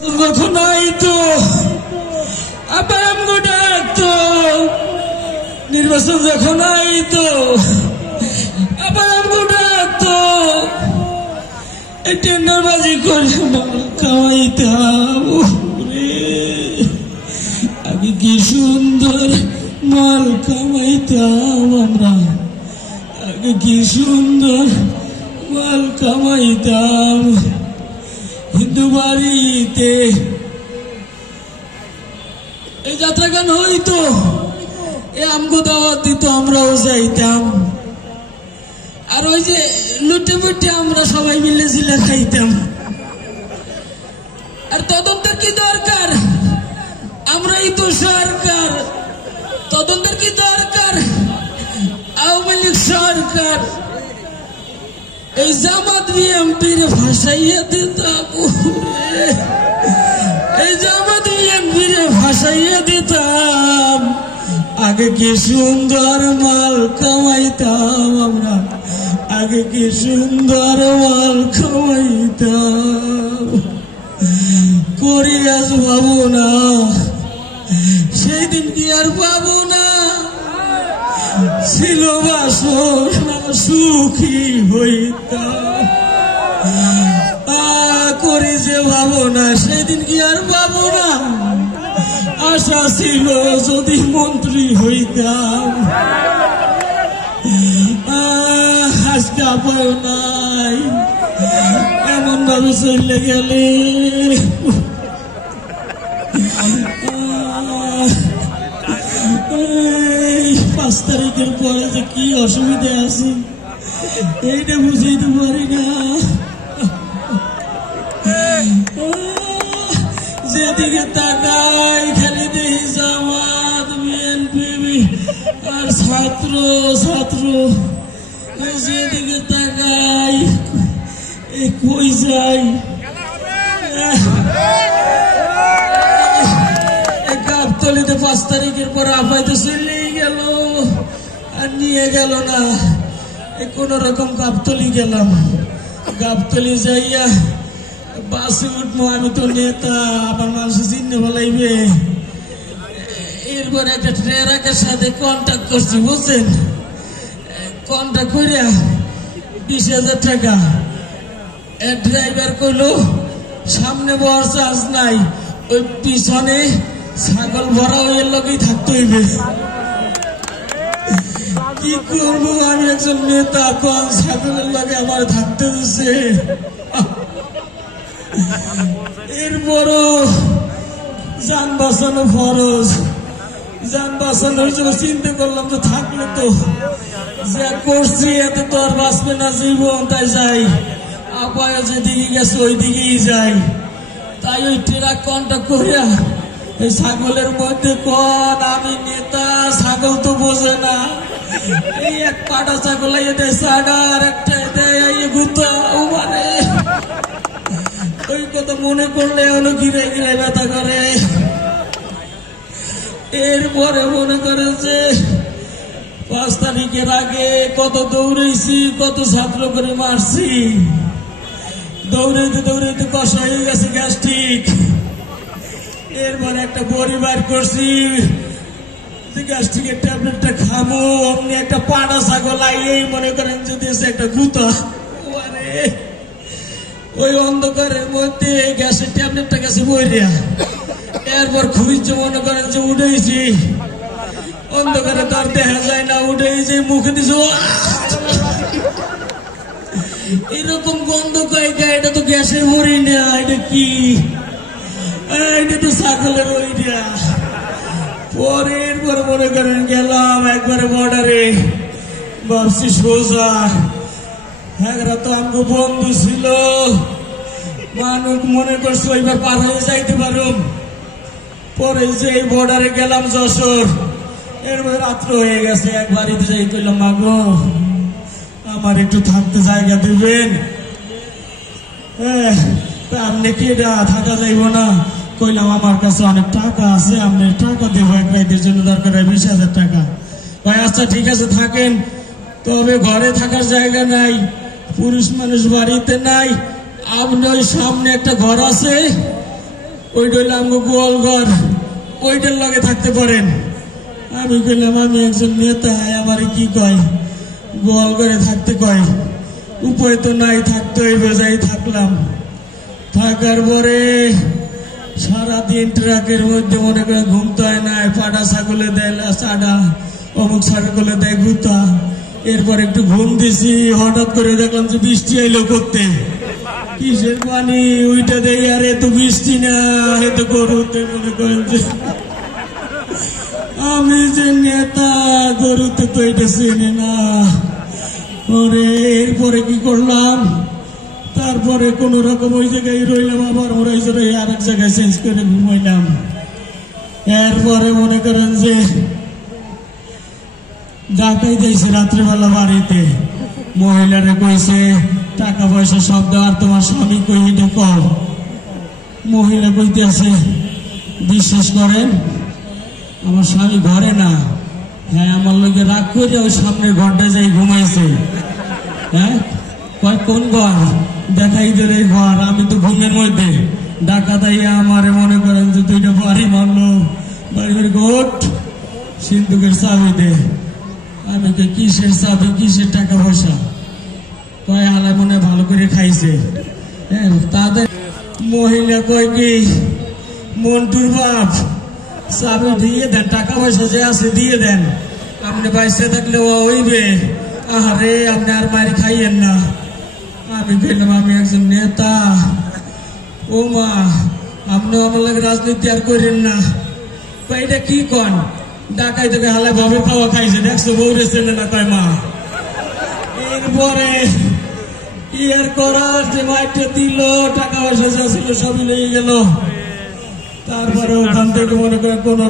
যখন আইতো আবার আমগো ডাকতো, নির্বাচন যখন আইতো আবার আমগো ডাকতো, টেন্ডারবাজি করে মাল কামাইতাম। আমি কি সুন্দর মাল কামাইতাম, আমরা আগে কি সুন্দর মাল কামাইতাম। হিন্দু বাড়িতে এই যাত্রা গান হইতো, এ আমগো দাওয়াত দিত, আমরাও যাইতাম। আর ওই যে লুটে মুটে আমরা সবাই মিলে জিলে খাইতাম। আর তদন্তের কি দরকার, আমরাই তো সরকার। তদন্তের কি দরকার, আওয়ামী লীগ সরকার। এই জামাত বিএমপির ভাসাইয়া দিতাম, এই জামাত বিএমপির ভাসাইয়া দিতাম। আগে কি সুন্দর মাল কামাইতাম আমরা, আগে কি সুন্দর মাল কামাইতাম। করি আজ ভাবো না, সেই দিন কি আর পাবো না। ছিল বাসনা সুখী হইতাম, করি যে ভাবো না, সেদিন কি আর পাবো না। আশা ছিল যদি মন্ত্রী হইতাম, আজকে পায় নাই, এমন ভাবে চলে গেলে। 5 তারিখের পরে যে কি অসুবিধা আছে এইটা বুঝাইতে পারি না। যেদিকে তাকাই খালি দেখি জামাত বিএনপি আর ছাত্র ছাত্র। যেদিকে তাকাই কই যাই, গাবতলিতে 5 তারিখের পর আপাইতে চলেই গেল, আর নিয়ে গেল না। কোন রকম গাবতলি গেলাম, গাবতলি যাইয়া বাসে উঠবো। আমি তো নেতা, আমার মানুষ চিহ্নে বলাইবে। এরপর একটা ট্রাকের সাথে কন্ট্যাক্ট করছি, বুঝছেন। কন্ট্যাক্ট করিয়া 20,000 টাকা। ড্রাইভার কইলো সামনে বর চার্জ নাই, ওই পিছনে ছাগল ভরা ওই লগেই থাকতে হইবে। কি করবো, আমি একজন নেতা, কোন ছাগলের লগে আমার থাকতে দিচ্ছে। এরপরও যান বাঁচানো ফরজ, যান বাঁচানোর জন্য চিন্তা করলাম যে থাকলে তো যা করছি এতে তো আর বাঁচবে না জীবন, তাই যাই। আপায় যেদিকে গেছে ওই দিকেই যাই। তাই ওই ট্রাক কন্ট্যাক্ট করিয়া এই ছাগলের মধ্যে কোন আমি নেতা, ছাগল তো বোঝে না। এই এক পাটা ছাগল দেয় সাড়া, আর একটা দেয় গুতা। মানে ওই কথা মনে করলে এখনো গিরে গিরে ব্যথা করে। এরপরে মনে করে যে 5 তারিখের আগে কত দৌড়েছি, কত ছাত্র করে মারছি। দৌড়াইতে দৌড়াইতে কষা হয়ে গেছে গ্যাস্ট্রিক। এরপরে একটা বড়ি বার করছি, গ্যাস্ট্রিকের ট্যাবলেটটা খাবো। অমনি একটা পাড়া ছাগল আইয়েই মনে করেন যদি একটা গুতা। ওই অন্ধকারের মধ্যে গ্যাসের ট্যাবলেটটা গেছে বইরিয়া। এরপর খুঁজছে, মনে করেন যে উঠেছি। অন্ধকারে তো আর দেখা যায় না, উঠেছি মুখে দিছে। এরকম গন্ধ কয়েকা, এটা তো গ্যাসের বড়ি না, এটা কি? এটা তো ছাগলের বড়িটা। পরের পর মনে করেন গেলাম একবারে বর্ডারে, ভাবছি সোজা। এরা তো আমাকে বন্ধু ছিল, মানুষ মনে করছে ওইবার পার হয়ে যাইতে পারুম। পরে যে এই বর্ডারে গেলাম যশোর, এরপরে রাত্র হয়ে গেছে। এক বাড়িতে যাই কইলাম, মাগো আমার একটু থাকতে জায়গা দিবেন? আপনি কি এটা থাকা যাইব না? কইলাম আমার কাছে অনেক টাকা আছে, আপনি টাকা দেবো এক রাতের জন্য, দরকার 20,000 টাকা। ভাই আচ্ছা ঠিক আছে থাকেন, তবে ঘরে থাকার জায়গা নাই, পুরুষ মানুষ বাড়িতে নাই। আপনি ওই সামনে একটা ঘর আছে, ওইটা হইলে আমাকে গোয়াল ঘর, ওইটার লগে থাকতে পারেন। আমি কইলাম আমি একজন নেতা, আমার কি কয় গোয়াল ঘরে থাকতে কয়, উপায় তো নাই, থাকতে হইবে। যাই থাকলাম। থাকার পরে সারাদিন ট্রাকের মধ্যে মনে করে ঘুমতে হয় নাই, পাটা ছাগলে দেয় চাডা, অমুক ছাগলে দেয় গুতা। এরপর একটু ঘুম দিছি, হঠাৎ করে দেখলাম যে বৃষ্টি আইলো করতে। কিসের পানি ওইটা দেই, আর এত বৃষ্টি না, এত গরুতে মনে করেন যে আমি যে নেতা, গরুতে তো এটা চেনে না। ওরে এরপরে কি করলাম, তারপরে কোন রকম ওই জায়গায় রইলাম, আবার ওরা আর এক জায়গায় চেঞ্জ করে ঘুমাইলাম। এরপরে মনে করেন যে ডাকাই দিয়েছে রাত্রেবেলা বাড়িতে, মহিলারে কইছে টাকা পয়সা সব দেওয়ার, তোমার স্বামী কই এটা কর। মহিলা কইতে আছে, বিশ্বাস করেন আমার স্বামী ঘরে না। হ্যাঁ, আমার লোকে রাগ করে ওই সামনের ঘরটায় যাই ঘুমাইছে। হ্যাঁ, কোন ঘর? দেখাই দিল এই ঘর। আমি তো ঘুমের মধ্যে, ডাকাতাইয়া আমারে মনে করেন যে দুইটা বাড়ি মারলো, বাড়ির গোট সিন্ধুকের চাবি দে। আমি তো কিসের চাবি, কিসের টাকা পয়সা? কয় হালায় মনে ভালো করে খাইছে। হ্যাঁ, তাদের মহিলা কয় কি, মন্টুর বাপ চাবি দিয়ে দেন, টাকা পয়সা যে আছে দিয়ে দেন, আপনি বাইসে থাকলে ও হইবে। আহারে আপনি আর মারি খাইয়েন না। আমি বললাম আমি একজন নেতা, ও মা আপনি আমার লাগে রাজনীতি আর করেন না। এটা কি কন? ডাকাই থেকে হালায় ভাবে খাওয়া খাইছে, দেখছো বউরে চেনে না। কয় মা, এরপরে কি আর করার, যে মাইটা দিল, টাকা পয়সা যা ছিল সবই লেগে গেল। তারপরে ওখান থেকে মনে করে কোন